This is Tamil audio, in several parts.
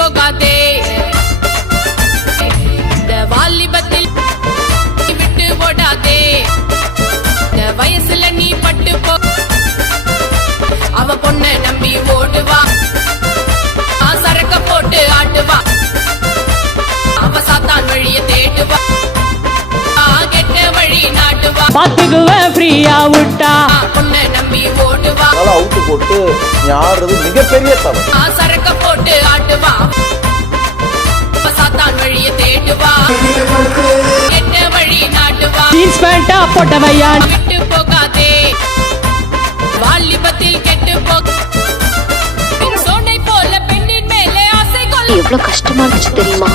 போகாதே. இந்த வாலிபத்தில் விட்டு ஓடாதே. இந்த வயசுல நீ பட்டு போ. அவ பொண்ண நம்பி ஓடுவா. சரக்க போட்டு ஆட்டுவா. அவ சாத்தான் வழிய தேடுவா. ஆ, கெட்ட வழி நாட்டுவா. பாத்துக்குவேன் ஃப்ரீயா விட்டா. ஆ, பொண்ண நம்பி ஓடுவா. அதனால அவுட்டு போட்டு நீ ஆடுறது மிகப்பெரிய தவறு. சரக்க போட்டு ஆட்டுவா. வழிய தேடுவா கெட்ட வழி நாட்டுவா? ஜீன்ஸ் பேண்டா போட்டவையா? விட்டு போகாதே. வாலிபத்தில் கெட்டு போ சோனை போல பெண்ணின் மேலே ஆசை கொள்ள எவ்வளவு கஷ்டமா இருந்துச்சு தெரியுமா?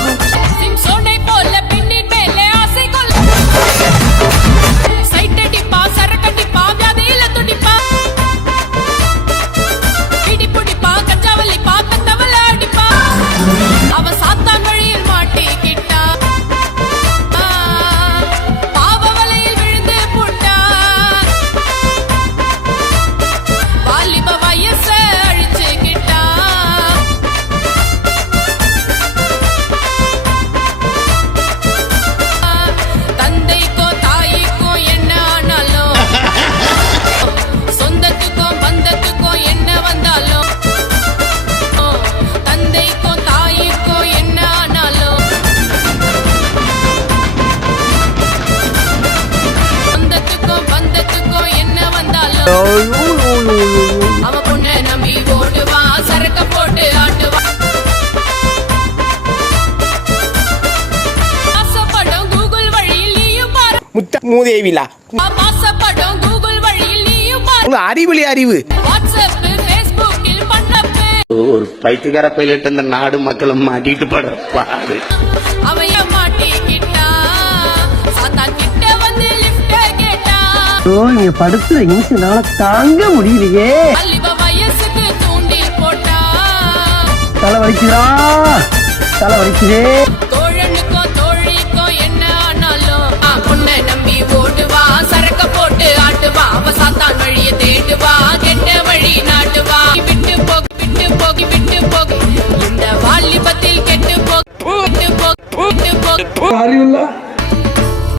மூதேவிலா. அறிவிலி அறிவு. ஒரு பைத்தியக்கார பைலட் இந்த நாடு மக்களும் மாட்டிட்டு பாடு அவைய மாட்டிக்கிட்டா சாத்தான் கிட்ட வந்து லிஃப்ட் கேட்டா. இங்க படுத்துற நிமிஷம்னால தாங்க முடியலையே. வாலிப வயசுக்கு தூண்டில் போட்டா. தலை வலிக்குதா தலை வலிக்குதே.